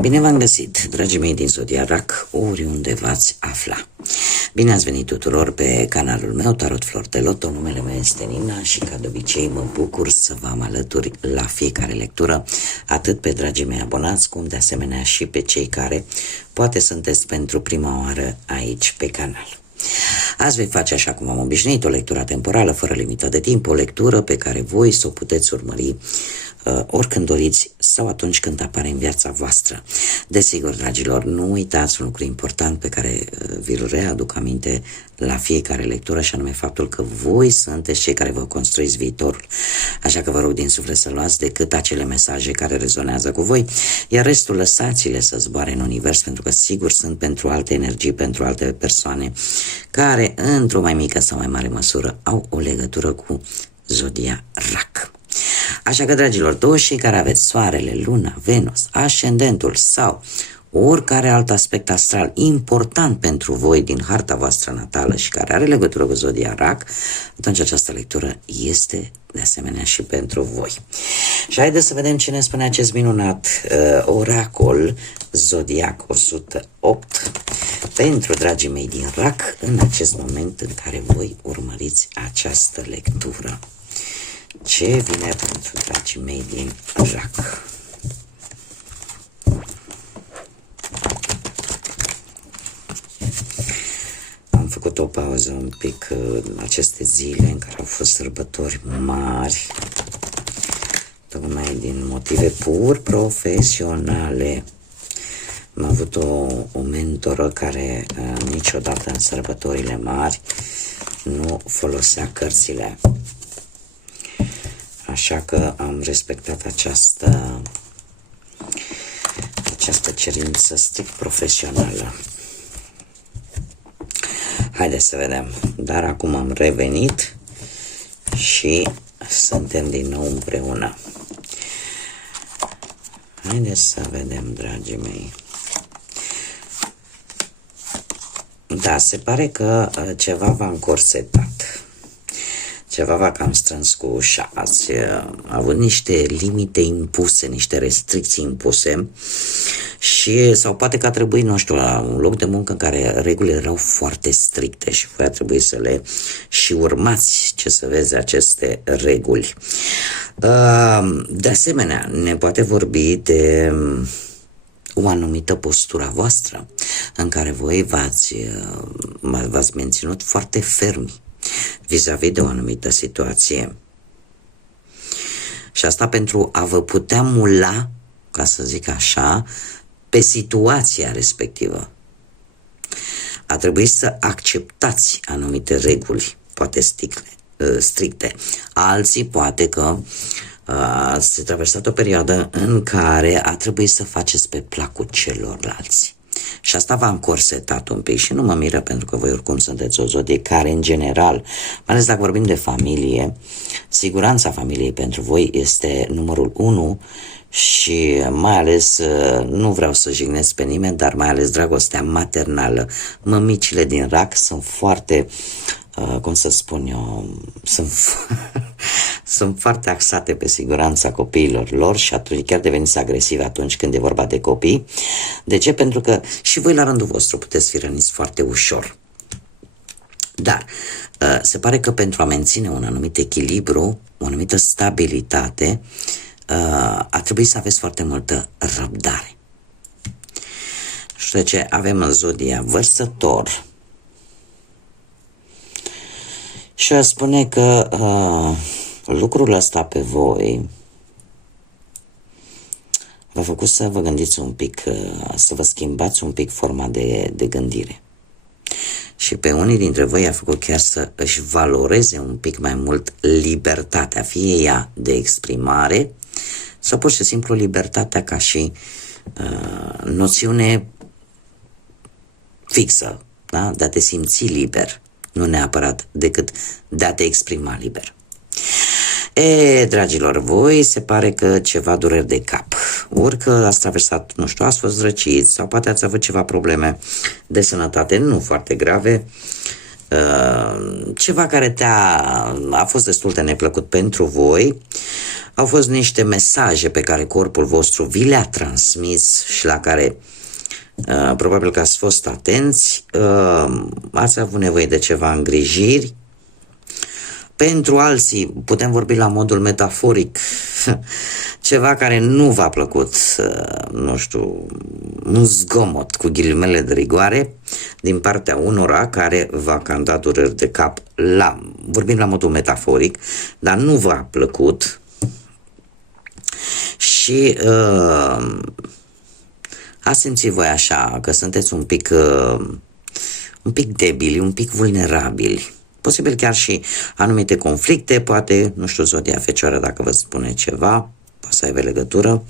Bine v-am găsit, dragii mei din Zodia Rac, oriunde v-ați afla. Bine ați venit tuturor pe canalul meu, Tarot Flor de Loto. Numele meu este Nina și ca de obicei mă bucur să vă am alături la fiecare lectură, atât pe dragii mei abonați, cum de asemenea și pe cei care poate sunteți pentru prima oară aici pe canal. Azi voi face, așa cum am obișnuit, o lectură temporală fără limită de timp, o lectură pe care voi să o puteți urmări oricând doriți sau atunci când apare în viața voastră. Desigur, dragilor, nu uitați un lucru important pe care vi-l readuc aminte la fiecare lectură, și anume faptul că voi sunteți cei care vă construiți viitorul. Așa că vă rog din suflet să luați decât acele mesaje care rezonează cu voi, iar restul lăsați-le să zboare în univers, pentru că sigur sunt pentru alte energii, pentru alte persoane care, într-o mai mică sau mai mare măsură, au o legătură cu Zodia Rac. Așa că, dragilor, toți cei care aveți soarele, luna, Venus, ascendentul sau oricare alt aspect astral important pentru voi din harta voastră natală și care are legătură cu Zodia Rac, atunci această lectură este de asemenea și pentru voi. Și haideți să vedem ce ne spune acest minunat oracol Zodiac 108 pentru dragii mei din Rac în acest moment în care voi urmăriți această lectură. Ce vine pentru dragii mei din Rac? Am făcut o pauză un pic în aceste zile în care au fost sărbători mari, tocmai din motive pur profesionale. Am avut o mentoră care niciodată în sărbătorile mari nu folosea cărțile. Așa că am respectat această cerință strict profesională. Haideți să vedem. Dar acum am revenit și suntem din nou împreună. Haideți să vedem, dragii mei. Da, se pare că ceva v-a încorsetat. Ceva v-a cam strâns cu ușa, ați avut niște limite impuse, niște restricții impuse sau poate că a trebuit, nu știu, la un loc de muncă în care regulile erau foarte stricte și voi a trebuit să le și urmați, ce să vezi, aceste reguli. De asemenea, ne poate vorbi de o anumită postură voastră în care voi v-ați menținut foarte fermi vis-a-vis de o anumită situație. Și asta pentru a vă putea mula, ca să zic așa, pe situația respectivă. A trebuit să acceptați anumite reguli, poate stricte. Alții poate că ați traversat o perioadă în care a trebuit să faceți pe placul celorlalți. Și asta v-a încorsetat un pic și nu mă miră, pentru că voi oricum sunteți o zodie care în general, mai ales dacă vorbim de familie, siguranța familiei pentru voi este numărul 1 și mai ales, nu vreau să jignesc pe nimeni, dar mai ales dragostea maternală. Mămicile din Rac sunt foarte, cum să spun eu, sunt foarte axate pe siguranța copiilor lor și atunci chiar deveniți agresivi atunci când e vorba de copii. De ce? Pentru că și voi la rândul vostru puteți fi răniți foarte ușor. Dar se pare că pentru a menține un anumit echilibru, o anumită stabilitate, a trebuit să aveți foarte multă răbdare. Și de ce avem în zodia Vărsător. Și a spune că lucrul ăsta pe voi v-a făcut să vă gândiți un pic, să vă schimbați un pic forma de gândire. Și pe unii dintre voi a făcut chiar să își valoreze un pic mai mult libertatea, fie ea de exprimare sau pur și simplu libertatea ca și noțiune fixă, da? De a te simți liber, nu neapărat decât de a te exprima liber. Dragilor, voi se pare că ceva dureri de cap, ori că ați traversat, nu știu, ați fost răciți sau poate ați avut ceva probleme de sănătate nu foarte grave, ceva care a fost destul de neplăcut pentru voi. Au fost niște mesaje pe care corpul vostru vi le-a transmis și la care probabil că ați fost atenți, ați avut nevoie de ceva îngrijiri. Pentru alții, putem vorbi la modul metaforic, ceva care nu v-a plăcut, nu știu, un zgomot cu ghilimele de rigoare din partea unora care v-a cam dat dureri de cap, vorbim la modul metaforic, dar nu v-a plăcut și ați simțit voi așa că sunteți un pic debili, un pic vulnerabili. Posibil chiar și anumite conflicte, poate, nu știu, zodia Fecioară dacă vă spune ceva, poate să aibă legătură.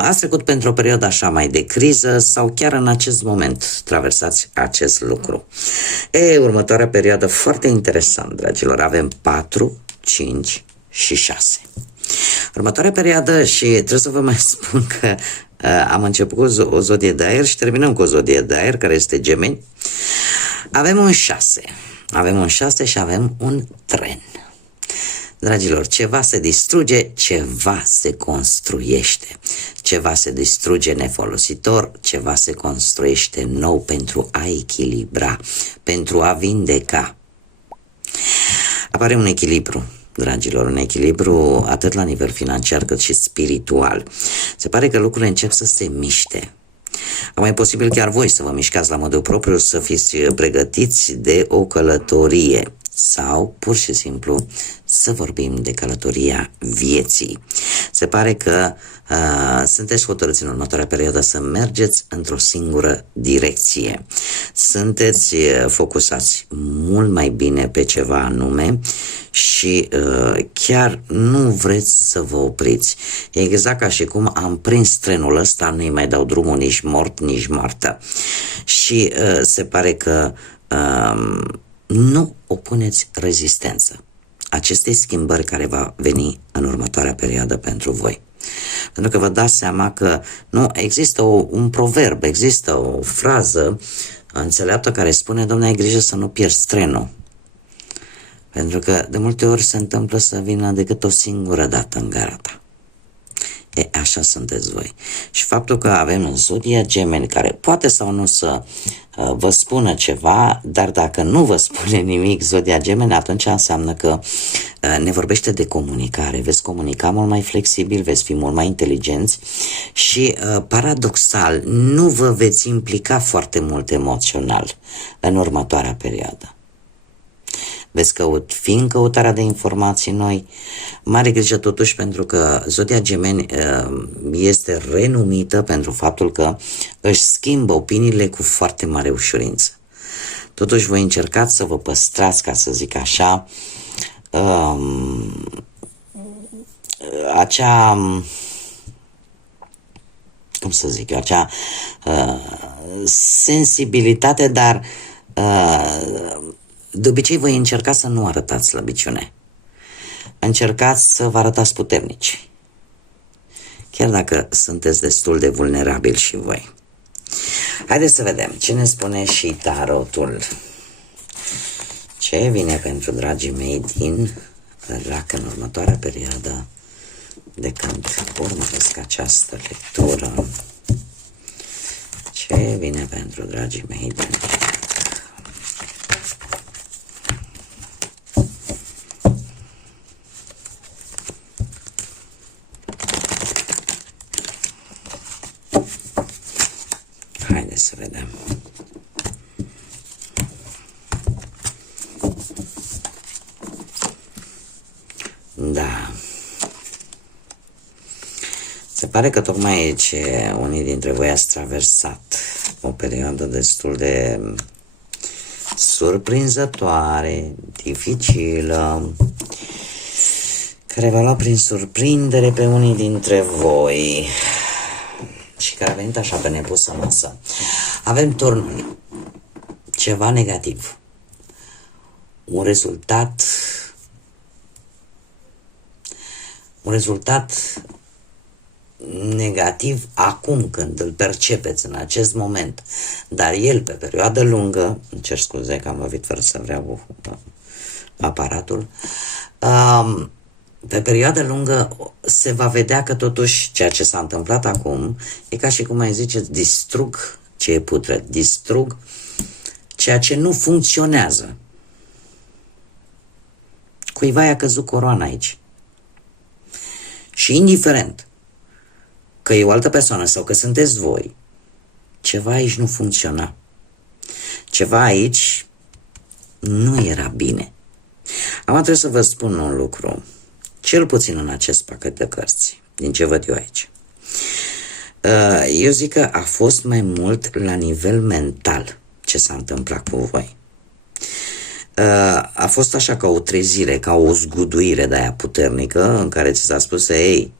Ați trecut pentru o perioadă așa mai de criză sau chiar în acest moment traversați acest lucru. Următoarea perioadă foarte interesant, dragilor, avem 4, 5 și 6. Următoarea perioadă, și trebuie să vă mai spun că am început cu o zodie de aer și terminăm cu o zodie de aer care este Gemeni. Avem un 6. Avem un 6 și avem un tren. Dragilor, ceva se distruge, ceva se construiește. Ceva se distruge nefolositor, ceva se construiește nou pentru a echilibra, pentru a vindeca. Apare un echilibru, dragilor, un echilibru atât la nivel financiar cât și spiritual. Se pare că lucrurile încep să se miște. Mai posibil chiar voi să vă mișcați la modul propriu, să fiți pregătiți de o călătorie sau pur și simplu să vorbim de călătoria vieții. Se pare că sunteți hotărâți în următoarea perioadă să mergeți într-o singură direcție. Sunteți focusați mult mai bine pe ceva anume și chiar nu vreți să vă opriți. E exact ca și cum am prins trenul ăsta, nu-i mai dau drumul nici mort, nici moartă. Și se pare că nu opuneți rezistență acestei schimbări care va veni în următoarea perioadă pentru voi. Pentru că vă dați seama că nu există un proverb, există o frază înțeleaptă care spune: Doamne, ai grijă să nu pierzi trenul. Pentru că de multe ori se întâmplă să vină decât o singură dată în gara ta. Așa sunteți voi. Și faptul că avem în zodia Gemeni, care poate sau nu să vă spună ceva, dar dacă nu vă spune nimic zodia Gemeni, atunci înseamnă că ne vorbește de comunicare. Veți comunica mult mai flexibil, veți fi mult mai inteligenți și, paradoxal, nu vă veți implica foarte mult emoțional în următoarea perioadă. Veți fi în căutarea de informații noi. Mare grijă totuși, pentru că zodia Gemeni este renumită pentru faptul că își schimbă opiniile cu foarte mare ușurință. Totuși voi încercați să vă păstrați, ca să zic așa, acea, cum să zic eu, acea sensibilitate, dar de obicei voi încerca să nu arătați slăbiciune. Încercați să vă arătați puternici. Chiar dacă sunteți destul de vulnerabili și voi. Haideți să vedem ce ne spune și tarotul. Ce vine pentru dragii mei din Rac în următoarea perioadă de când urmăresc această lectură. Ce vine pentru dragii mei din Rac? Haideți să vedem. Da. Se pare că tocmai aici unii dintre voi ați traversat o perioadă destul de surprinzătoare, dificilă, care v-a luat prin surprindere pe unii dintre voi și care a venit așa pe nepusă masă. Avem turnul, ceva negativ, un rezultat negativ acum când îl percepeți în acest moment, dar el pe perioadă lungă, îmi cer scuze că am lovit fără să vreau aparatul, pe perioadă lungă se va vedea că totuși ceea ce s-a întâmplat acum e ca și cum mai ziceți, distrug ce e putred, distrug ceea ce nu funcționează. Cuiva i-a căzut coroana aici. Și indiferent că e o altă persoană sau că sunteți voi, ceva aici nu funcționa. Ceva aici nu era bine. Acum trebuie să vă spun un lucru, cel puțin în acest pachet de cărți, din ce văd eu aici. Eu zic că a fost mai mult la nivel mental ce s-a întâmplat cu voi. A fost așa ca o trezire, ca o zguduire de aia puternică în care ți s-a spus, ei,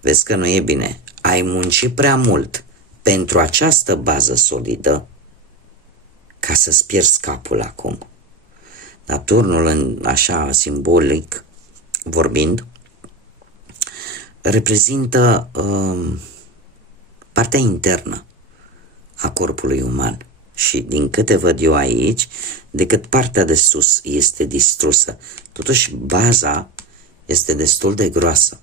vezi că nu e bine, ai muncit prea mult pentru această bază solidă ca să-ți pierzi capul acum. Dar turnul, așa simbolic vorbind, reprezintă partea internă a corpului uman. Și din câte văd eu aici, decât partea de sus este distrusă. Totuși baza este destul de groasă.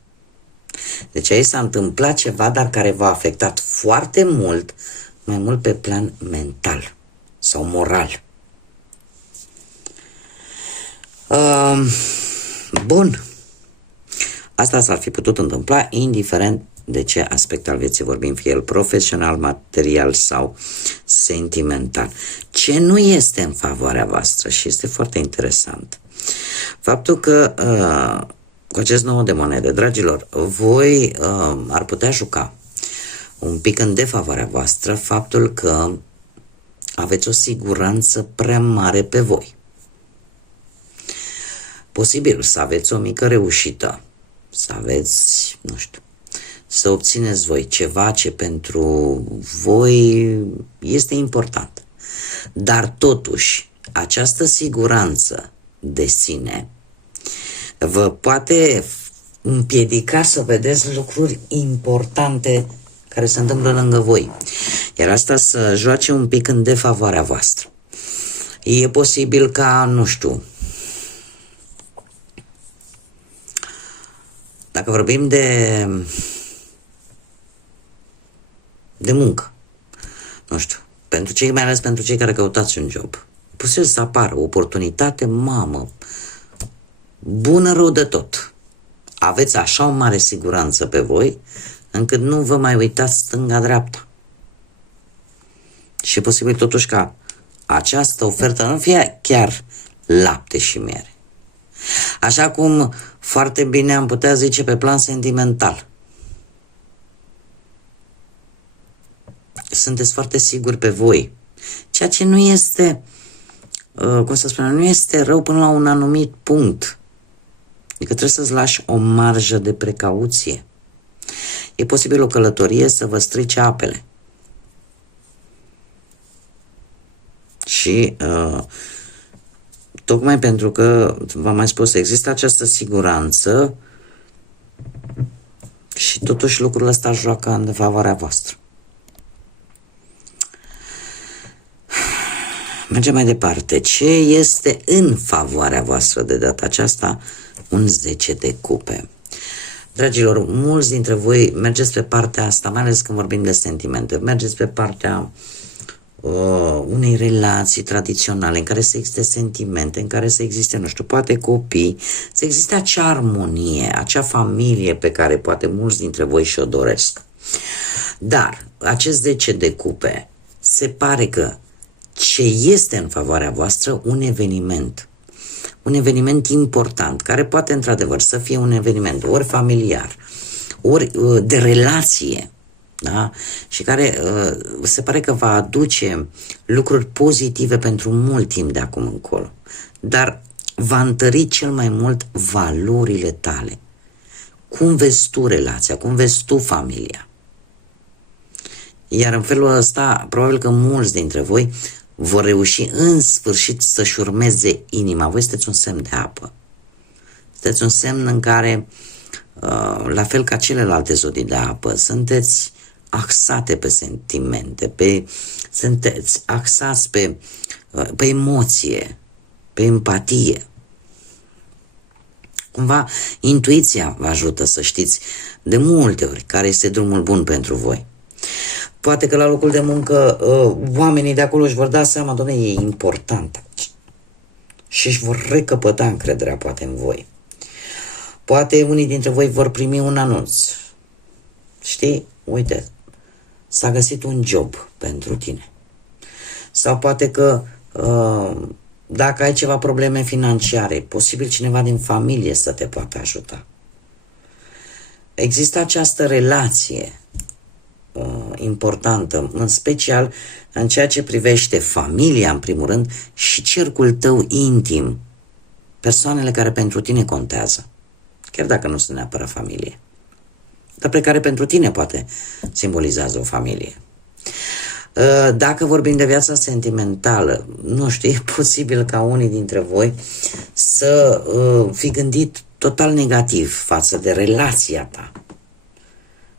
Deci aici s-a întâmplat ceva, dar care v-a afectat foarte mult, mai mult pe plan mental sau moral. Bun. Asta s-ar fi putut întâmpla indiferent de ce aspect al vieții vorbim, fie el profesional, material sau sentimental. Ce nu este în favoarea voastră și este foarte interesant. Faptul că cu acest nou de monede, dragilor, voi ar putea juca un pic în defavoarea voastră faptul că aveți o siguranță prea mare pe voi. Posibil să aveți o mică reușită, să aveți, nu știu, să obțineți voi ceva ce pentru voi este important. Dar totuși, această siguranță de sine vă poate împiedica să vedeți lucruri importante care se întâmplă lângă voi. Iar asta să joace un pic în defavoarea voastră. E posibil ca, nu știu, dacă vorbim de muncă, nu știu, pentru cei, mai ales pentru cei care căutați un job, posibil să apară o oportunitate, mamă, bună rău de tot. Aveți așa o mare siguranță pe voi, încât nu vă mai uitați stânga-dreapta. Și e posibil totuși ca această ofertă nu fie chiar lapte și miere. Așa cum foarte bine am putea zice pe plan sentimental. Sunteți foarte siguri pe voi. Ceea ce nu este, cum să spun, nu este rău până la un anumit punct. Adică trebuie să-ți lași o marjă de precauție. E posibil o călătorie să vă strice apele. Și tocmai pentru că, v-am mai spus, există această siguranță și totuși lucrul ăsta joacă în defavoarea voastră. Mergem mai departe. Ce este în favoarea voastră de data aceasta? Un 10 de cupe. Dragilor, mulți dintre voi mergeți pe partea asta, mai ales când vorbim de sentimente, mergeți pe partea unei relații tradiționale în care să existe sentimente, în care să existe, nu știu, poate copii, să existe acea armonie, acea familie pe care poate mulți dintre voi și-o doresc. Dar acest 10 de cupe se pare că ce este în favoarea voastră, un eveniment important, care poate într-adevăr să fie un eveniment ori familiar, ori de relație, da? Și care se pare că va aduce lucruri pozitive pentru mult timp de acum încolo, dar va întări cel mai mult valorile tale. Cum vezi tu relația, cum vezi tu familia? Iar în felul ăsta, probabil că mulți dintre voi vor reuși în sfârșit să-și urmeze inima. Voi sunteți un semn de apă. Sunteți un semn în care, la fel ca celelalte zodii de apă, sunteți axate pe sentimente, sunteți axați pe emoție, pe empatie. Cumva intuiția vă ajută să știți de multe ori care este drumul bun pentru voi. Poate că la locul de muncă oamenii de acolo își vor da seama, dom'le, e important și își vor recăpăta încrederea poate în voi. Poate unii dintre voi vor primi un anunț. Știi? Uite, s-a găsit un job pentru tine. Sau poate că dacă ai ceva probleme financiare, posibil cineva din familie să te poată ajuta. Există această relație importantă, în special în ceea ce privește familia, în primul rând, și cercul tău intim, persoanele care pentru tine contează, chiar dacă nu sunt neapărat familie, dar pe care pentru tine poate simbolizează o familie. Dacă vorbim de viața sentimentală, nu știu, e posibil ca unii dintre voi să fi gândit total negativ față de relația ta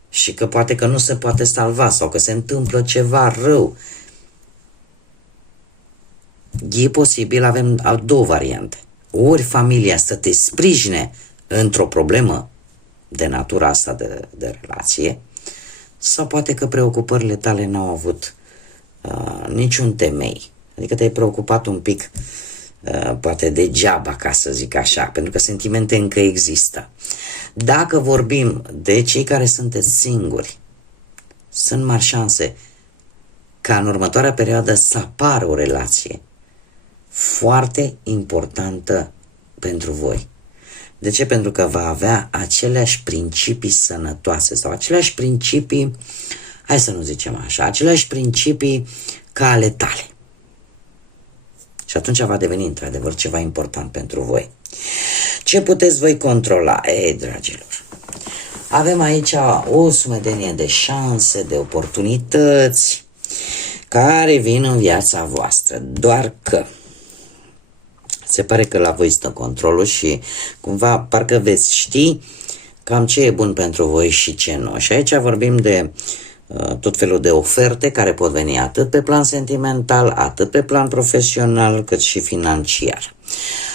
și că poate că nu se poate salva sau că se întâmplă ceva rău. E posibil, avem două variante. Ori familia să te sprijine într-o problemă de natura asta de relație, sau poate că preocupările tale n-au avut niciun temei. Adică te-ai preocupat un pic poate degeaba, ca să zic așa, pentru că sentimente încă există. Dacă vorbim de cei care sunteți singuri, sunt mari șanse ca în următoarea perioadă să apară o relație foarte importantă pentru voi. De ce? Pentru că va avea aceleași principii sănătoase sau aceleași principii, hai să nu zicem așa, aceleași principii ca ale tale. Și atunci va deveni într-adevăr ceva important pentru voi. Ce puteți voi controla? Ei, dragilor, avem aici o sumedenie de șanse, de oportunități care vin în viața voastră. Doar că se pare că la voi stă controlul și cumva parcă veți ști cam ce e bun pentru voi și ce nu. Și aici vorbim de tot felul de oferte care pot veni atât pe plan sentimental, atât pe plan profesional, cât și financiar.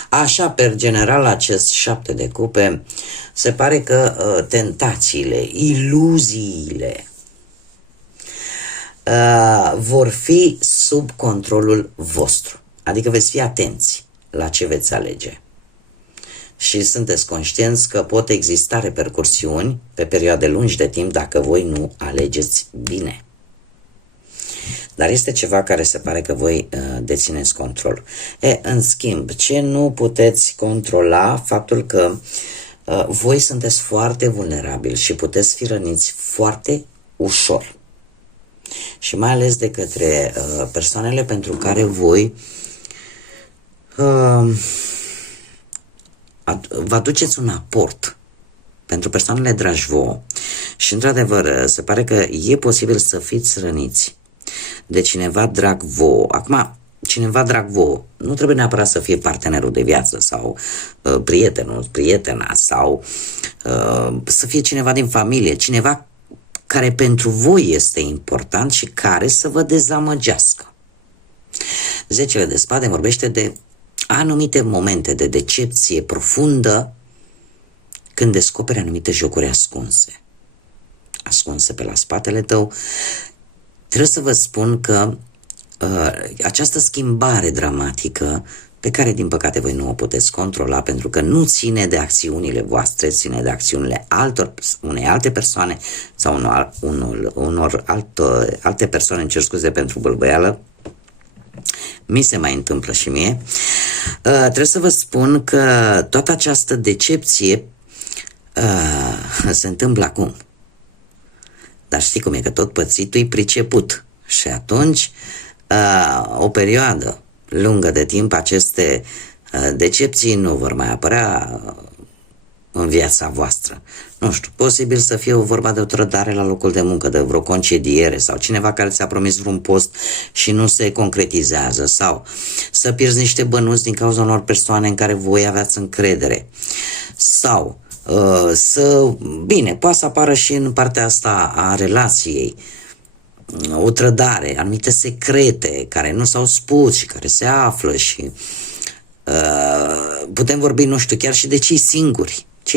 Așa, per general, acest 7 de cupe, se pare că tentațiile, iluziile vor fi sub controlul vostru. Adică veți fi atenți la ce veți alege. Și sunteți conștienți că pot exista repercursiuni pe perioade lungi de timp dacă voi nu alegeți bine. Dar este ceva care se pare că voi dețineți control. În schimb, ce nu puteți controla, faptul că voi sunteți foarte vulnerabili și puteți fi răniți foarte ușor. Și mai ales de către persoanele pentru care voi vă aduceți un aport, pentru persoanele dragi vouă. Și într-adevăr, se pare că e posibil să fiți răniți de cineva drag vouă. Acum, cineva drag vouă nu trebuie neapărat să fie partenerul de viață sau prietenul, prietena sau să fie cineva din familie, cineva care pentru voi este important și care să vă dezamăgească. Zecele de spade vorbește de anumite momente de decepție profundă când descoperi anumite jocuri ascunse pe la spatele tău. Trebuie să vă spun că această schimbare dramatică, pe care din păcate voi nu o puteți controla pentru că nu ține de acțiunile voastre, ține de acțiunile unei alte persoane sau alte persoane, îmi cer scuze pentru bâlbâială, mi se mai întâmplă și mie. Trebuie să vă spun că toată această decepție se întâmplă acum. Dar știi cum e, că tot pățitul e priceput. Și atunci, o perioadă lungă de timp, aceste decepții nu vor mai apărea în viața voastră. Nu știu, posibil să fie vorba de o trădare la locul de muncă, de vreo concediere sau cineva care ți-a promis vreun post și nu se concretizează, sau să pierzi niște bănuți din cauza unor persoane în care voi aveați încredere, sau bine, poate să apară și în partea asta a relației o trădare, anumite secrete care nu s-au spus și care se află și Putem vorbi, nu știu, chiar și de cei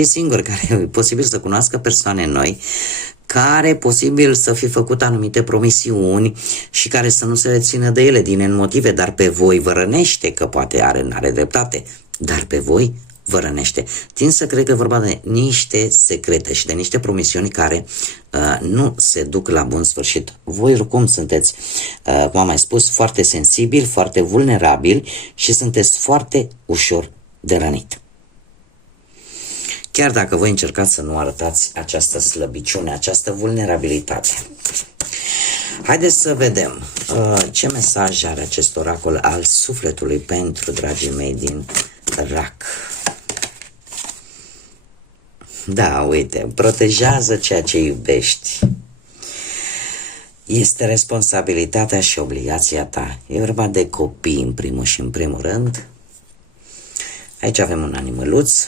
singuri care e posibil să cunoască persoane noi, care posibil să fi făcut anumite promisiuni și care să nu se rețină de ele din motive, dar pe voi vă rănește, că poate n-are dreptate, dar pe voi vă rănește. Tind să cred că e vorba de niște secrete și de niște promisiuni care nu se duc la bun sfârșit. Voi oricum sunteți, cum am mai spus, foarte sensibili, foarte vulnerabili și sunteți foarte ușor de rănit. Chiar dacă voi încercați să nu arătați această slăbiciune, această vulnerabilitate. Haideți să vedem ce mesaj are acest oracol al sufletului pentru dragii mei din Rac. Da, uite, protejează ceea ce iubești. Este responsabilitatea și obligația ta. E vorba de copii în primul și în primul rând. Aici avem un animăluț.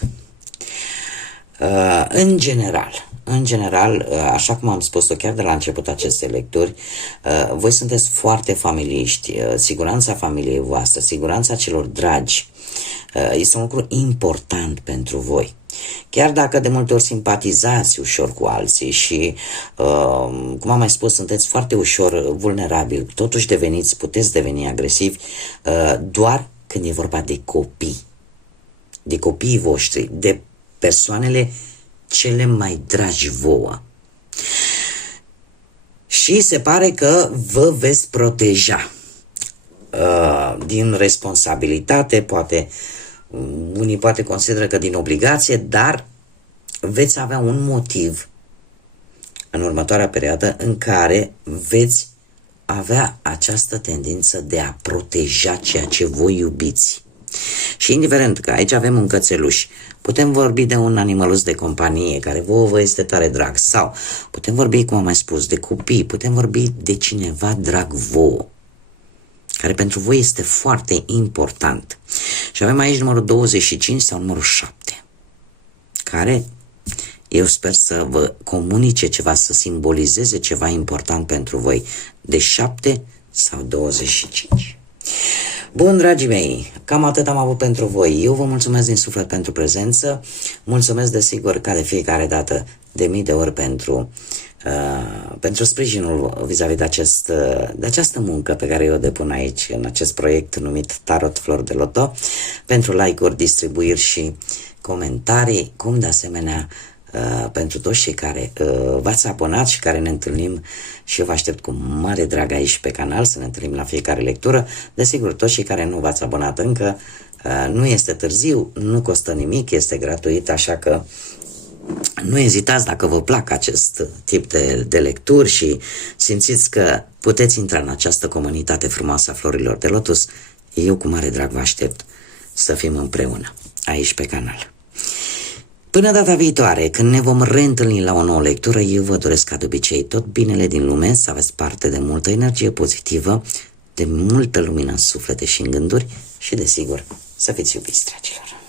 În general, așa cum am spus-o chiar de la început acestei lecturi, voi sunteți foarte familiști, siguranța familiei voastre, siguranța celor dragi, este un lucru important pentru voi. Chiar dacă de multe ori simpatizați ușor cu alții și, cum am mai spus, sunteți foarte ușor vulnerabili, totuși puteți deveni agresivi doar când e vorba de copii, de copiii voștri, de persoanele cele mai dragi vouă. Și se pare că vă veți proteja din responsabilitate, poate unii poate consideră că din obligație, dar veți avea un motiv în următoarea perioadă în care veți avea această tendință de a proteja ceea ce voi iubiți. Și indiferent că aici avem un cățeluș, putem vorbi de un animăluț de companie care vă este tare drag, sau putem vorbi, cum am mai spus, de copii, putem vorbi de cineva drag vouă, care pentru voi este foarte important. Și avem aici numărul 25 sau numărul 7, care eu sper să vă comunice ceva, să simbolizeze ceva important pentru voi, de 7 sau 25. Bun, dragii mei, cam atât am avut pentru voi. Eu vă mulțumesc din suflet pentru prezență, mulțumesc desigur ca de fiecare dată de mii de ori pentru sprijinul vis-a-vis de această muncă pe care eu o depun aici, în acest proiect numit Tarot Flor de Loto, pentru like-uri, distribuiri și comentarii, cum de asemenea pentru toți cei care v-ați abonat și care ne întâlnim, și eu vă aștept cu mare drag aici pe canal să ne întâlnim la fiecare lectură. Desigur, toți cei care nu v-ați abonat încă, nu este târziu, nu costă nimic, este gratuit, așa că nu ezitați dacă vă plac acest tip de lecturi și simțiți că puteți intra în această comunitate frumoasă a florilor de lotus. Eu cu mare drag vă aștept să fim împreună aici pe canal. Până data viitoare, când ne vom reîntâlni la o nouă lectură, eu vă doresc ca de obicei tot binele din lume, să aveți parte de multă energie pozitivă, de multă lumină în suflete și în gânduri și, desigur, să fiți iubiți, dragilor.